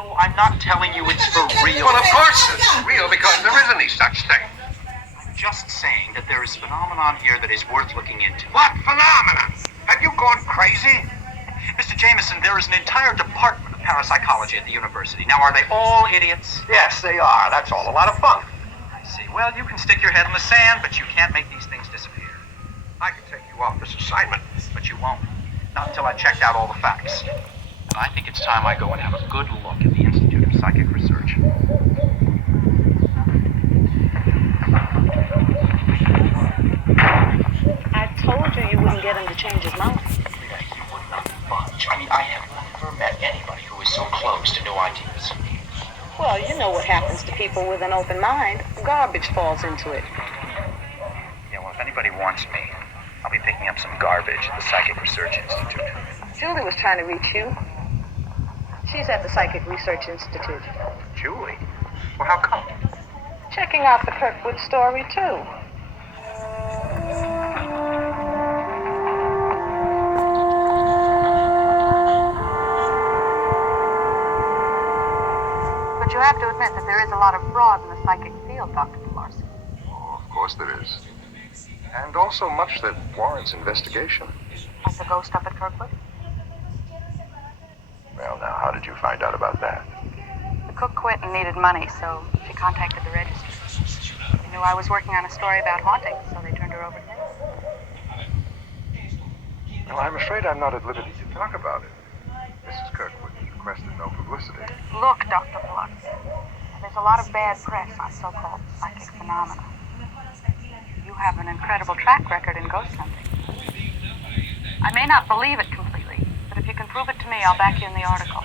No, I'm not telling you it's for real. Well, of course it's real because there isn't any such thing. I'm just saying that there is a phenomenon here that is worth looking into. What phenomenon? Have you gone crazy? Mr. Jameson, there is an entire department of parapsychology at the university. Now, are they all idiots? Yes, they are. That's all a lot of fun. I see. Well, you can stick your head in the sand, but you can't make these things disappear. I can take you off this assignment. But you won't. Not until I've checked out all the facts. And I think it's time I go and have a good look at the Institute of Psychic Research. I told you you wouldn't get him to change his mind. Yeah, he would not budge. I mean, I have never met anybody who is so close to new ideas. Well, you know what happens to people with an open mind. Garbage falls into it. Yeah, well, if anybody wants me, I'll be picking up some garbage at the Psychic Research Institute. Julie was trying to reach you. She's at the Psychic Research Institute. Julie? Well, how come? Checking out the Kirkwood story, too. But you have to admit that there is a lot of fraud in the psychic field, Dr. Pilarski. Oh, of course there is. And also much that warrants investigation. Like the ghost up at Kirkwood? Well, now, how did you find out about that? The cook quit and needed money, so she contacted the registry. They knew I was working on a story about hauntings, so they turned her over to me. Well, I'm afraid I'm not at liberty to talk about it. Mrs. Kirkwood has requested no publicity. Look, Dr. Pilarski, there's a lot of bad press on so-called psychic phenomena. You have an incredible track record in ghost hunting. I may not believe it completely, but if you can prove it to me, I'll back you in the article.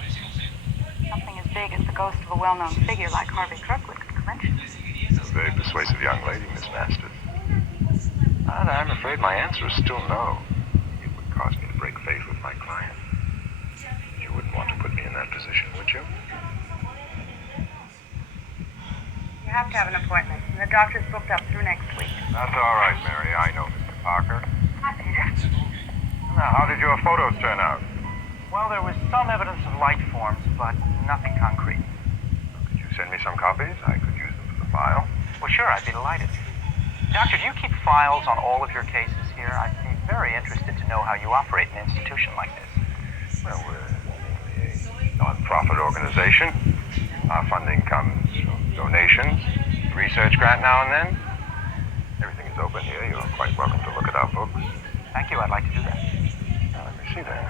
Something as big as the ghost of a well-known figure like Harvey Kirkwood could clinch it. A very persuasive young lady, Miss Masters. And I'm afraid my answer is still no. It would cause me to break faith with my client. You wouldn't want to put me in that position, would you? You have to have an appointment, and the doctor's booked up through next week. That's all right, Mary. I know Mr. Parker. Hi, Peter. Now, how did your photos turn out? Well, there was some evidence of light forms, but nothing concrete. Could you send me some copies? I could use them for the file. Well, sure, I'd be delighted. Doctor, do you keep files on all of your cases here? I'd be very interested to know how you operate an institution like this. Well, we're a non-profit organization. Our funding comes from donations, research grant now and then. Everything is open here. You're quite welcome to look at our books. Thank you, I'd like to do that. Now, let me see then.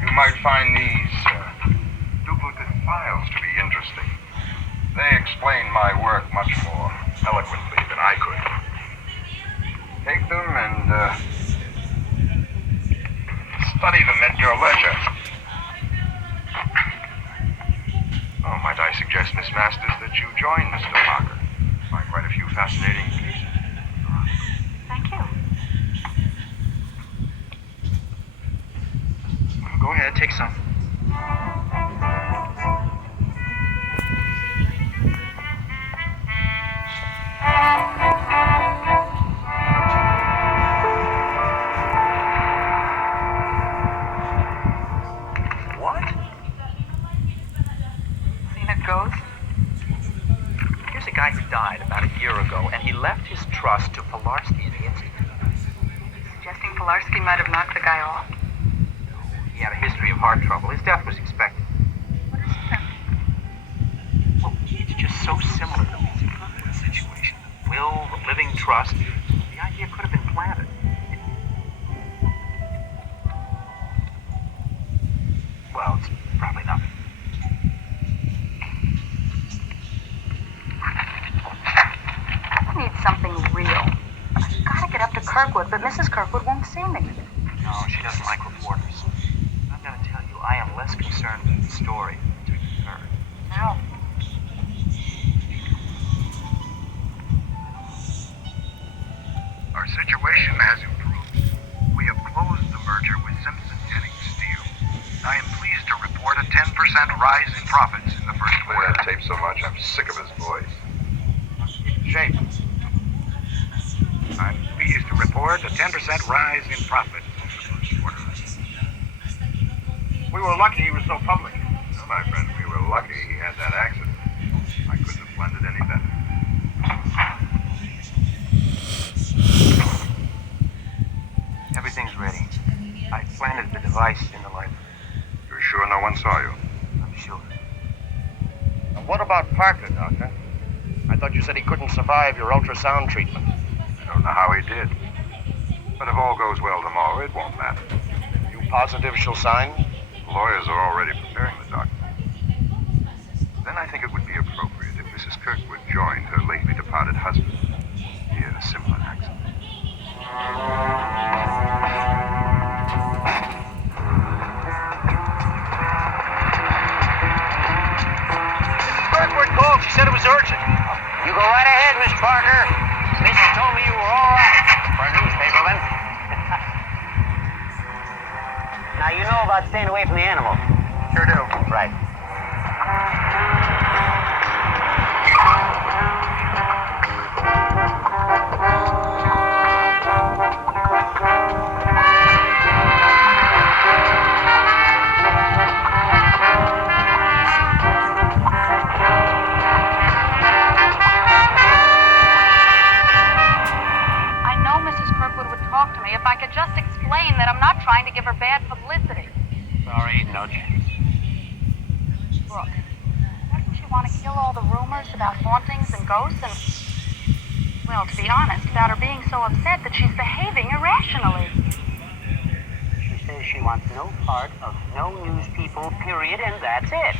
You might find these duplicate files to be interesting. They explain my work much more eloquently than I could. Take them and study them at your leisure. Oh, might I suggest, Miss Masters, that you join Mr. Parker. Find quite a few fascinating cases. Thank you. Well, go ahead, take some. What? Seen a ghost? Here's a guy who died about a year ago, and he left his trust to Pilarski and the Institute. Suggesting Pilarski might have knocked the guy off? He had a history of heart trouble. His death was expected. What is that? Well, it's just so similar to the Kirkwood situation. The will, the living trust. The idea could have been planted. Well, it's probably nothing. I need something real. I've got to get up to Kirkwood, but Mrs. Kirkwood won't see me. No, she doesn't like reporters. I've got to tell you, I am less concerned with the story than with her. How? Our situation has improved. We have closed the merger with Simpson Jennings Steel. I am pleased to report a 10% rise in profits in the first Play quarter. that tape so much, I'm sick of his voice. Shape. I'm pleased to report report a 10% rise in profit in the first quarter. We were lucky he was so public. No, my friend, we were lucky he had that accident. I couldn't have planned it any better. Everything's ready. I planted the device in the library. You're sure no one saw you? I'm sure. What about Parker, Doctor? I thought you said he couldn't survive your ultrasound treatment. I don't know how he did. But if all goes well tomorrow, it won't matter. You positive she'll sign? The lawyers are already preparing the document. Then I think it would be appropriate if Mrs. Kirkwood joined her lately departed husband in a similar accident. Kirkwood called. She said it was urgent. You go right ahead, Miss Parker. Missy told me you were all right for a newspaperman. Now, you know about staying away from the animal. Sure do. Right. I know Mrs. Kirkwood would talk to me if I could just explain that I'm not trying to give her bad publicity. Sorry, no chance. Look, doesn't she want to kill all the rumors about hauntings and ghosts and, well, to be honest, about her being so upset that she's behaving irrationally? She says she wants no part of no news people, period, and that's it.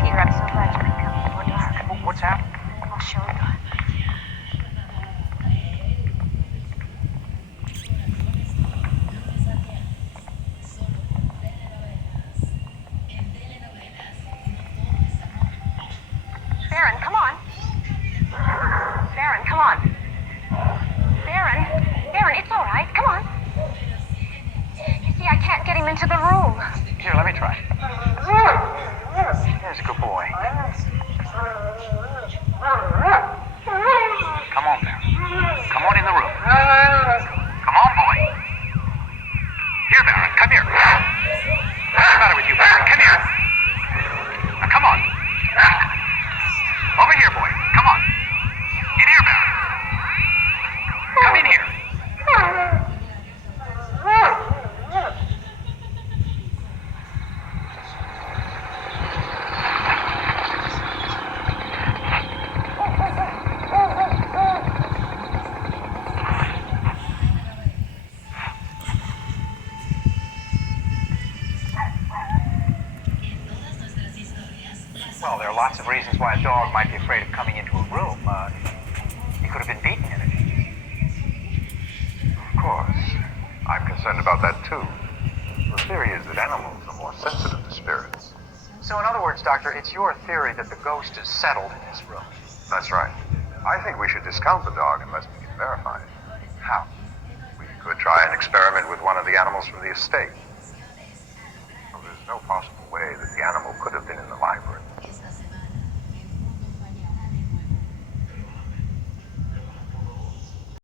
Peter, I'm so glad you could come before dark. What's happening? I'll show you. Baron, come on. Baron, come on. Baron, it's all right. Come on. You see, I can't get him into the room. Here, let me try. There's a good boy. Come on, Baron. Come on in the room. Come on, boy. Here, Baron, come here. What's the matter with you, Baron? Come here. Now, come on. Over here, boy. Come on. In here, Baron. Come in here. Well, there are lots of reasons why a dog might be afraid of coming into a room. He could have been beaten in it. Of course. I'm concerned about that, too. The theory is that animals are more sensitive to spirits. So, in other words, Doctor, it's your theory that the ghost is settled in this room. That's right. I think we should discount the dog unless we can verify it. How? We could try an experiment with one of the animals from the estate. Well, there's no possible way that the animal could have been in the library.